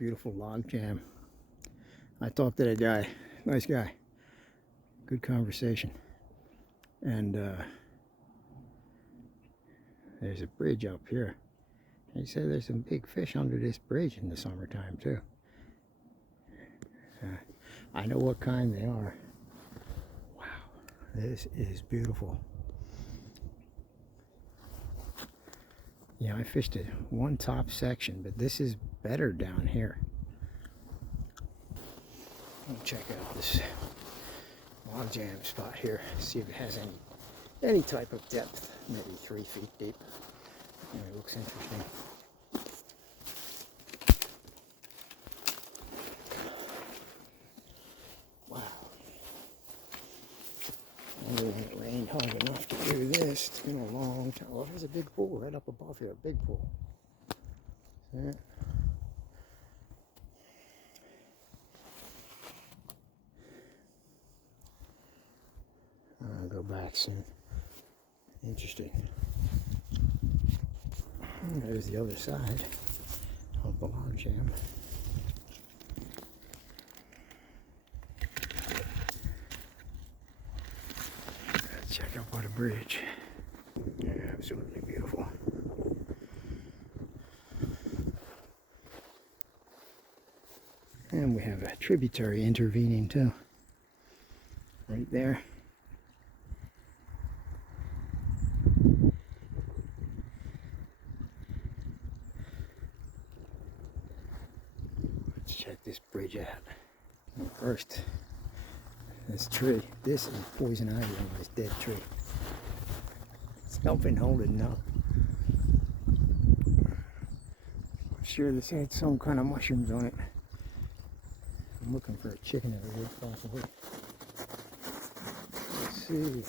beautiful log jam. I talked to that guy, nice guy, good conversation. And there's a bridge up here. He said there's some big fish under this bridge in the summertime too. I know what kind they are. Wow, this is beautiful. Yeah, I fished it one top section, but this is better down here. I'll check out this log jam spot here, see if it has any type of depth, maybe 3 feet deep. Yeah, it looks interesting. Wow. Only when it rained hard enough to do this. It's been a long time. Oh, there's a big pool right up above here, a big pool. See it? I'll go back soon. Interesting. And there's the other side of the log jam. Let's check out what a bridge. Yeah, absolutely beautiful. And we have a tributary intervening too. Right there. Let's check this bridge out. First, this tree. This is poison ivy on this dead tree. It's nothing holding up. I'm sure this had some kind of mushrooms on it. I'm looking for a chicken everywhere, possibly. Let's see.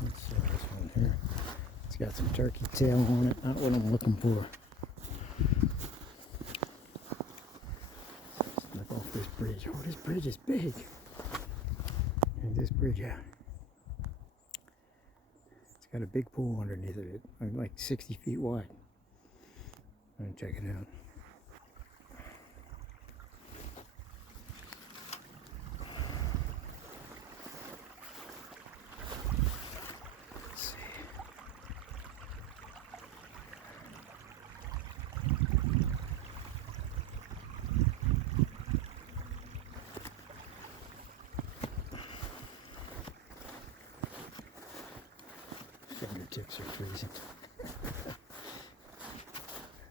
Let's see this one here. It's got some turkey tail on it. Not what I'm looking for. Step off this bridge. Oh, this bridge is big. And this bridge out. It's got a big pool underneath of it, like 60 feet wide. I'm gonna check it out. Let's see. Fingertips are freezing.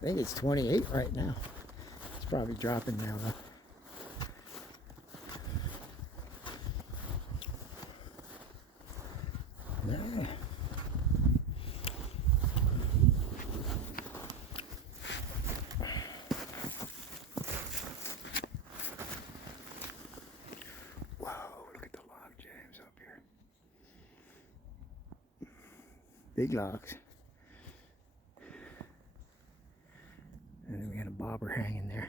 I think it's 28 right now. It's probably dropping now though. Yeah. Whoa, look at the log jams up here. Big logs. And then we got a bobber hanging there.